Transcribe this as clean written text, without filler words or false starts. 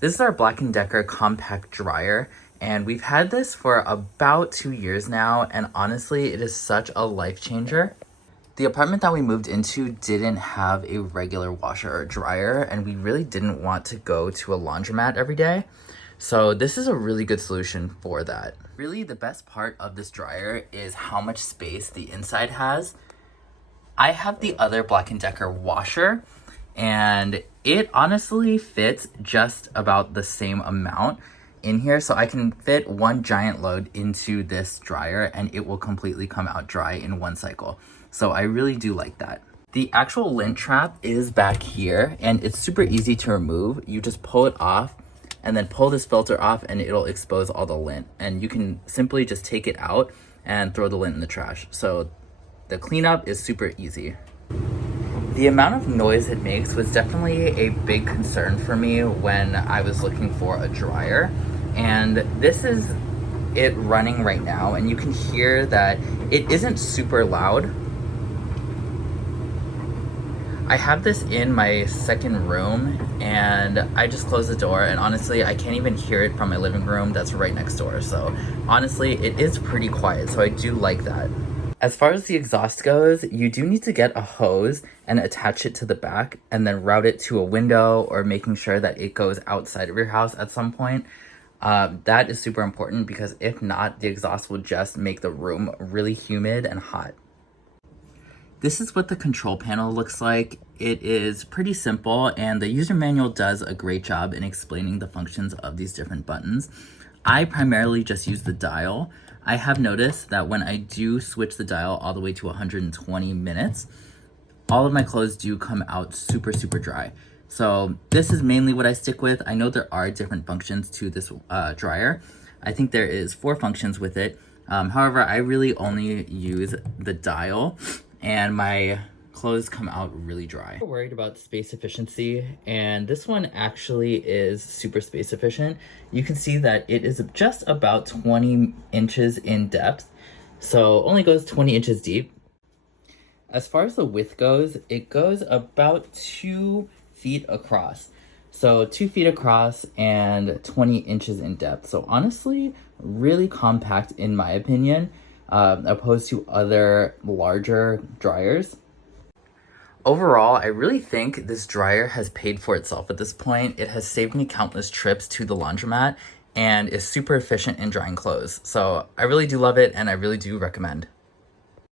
This is our BLACK+DECKER compact dryer, and we've had this for about 2 years now, and honestly, it is such a life changer. The apartment that we moved into didn't have a regular washer or dryer, and we really didn't want to go to a laundromat every day. So this is a really good solution for that. Really, the best part of this dryer is how much space the inside has. I have the other BLACK+DECKER washer, and it honestly fits just about the same amount in here. So I can fit one giant load into this dryer and it will completely come out dry in one cycle. So I really do like that. The actual lint trap is back here and it's super easy to remove. You just pull it off and then pull this filter off and it'll expose all the lint. And you can simply just take it out and throw the lint in the trash. So the cleanup is super easy. The amount of noise it makes was definitely a big concern for me when I was looking for a dryer. And this is it running right now, and you can hear that it isn't super loud. I have this in my second room and I just closed the door, and honestly I can't even hear it from my living room that's right next door. So honestly it is pretty quiet, so I do like that. As far as the exhaust goes, you do need to get a hose and attach it to the back and then route it to a window, or making sure that it goes outside of your house at some point. That is super important because if not, the exhaust will just make the room really humid and hot. This is what the control panel looks like. It is pretty simple and the user manual does a great job in explaining the functions of these different buttons. I primarily just use the dial. I have noticed that when I do switch the dial all the way to 120 minutes, all of my clothes do come out super dry. So this is mainly what I stick with. I know there are different functions to this dryer. I think there is 4 functions with it. However, I really only use the dial and my clothes come out really dry. I'm worried about space efficiency, and this one actually is super space efficient. You can see that it is just about 20 inches in depth, so only goes 20 inches deep. As far as the width goes, it goes about 2 feet across. So 2 feet across and 20 inches in depth. So honestly, really compact in my opinion, opposed to other larger dryers. Overall, I really think this dryer has paid for itself at this point. It has saved me countless trips to the laundromat and is super efficient in drying clothes. So I really do love it and I really do recommend.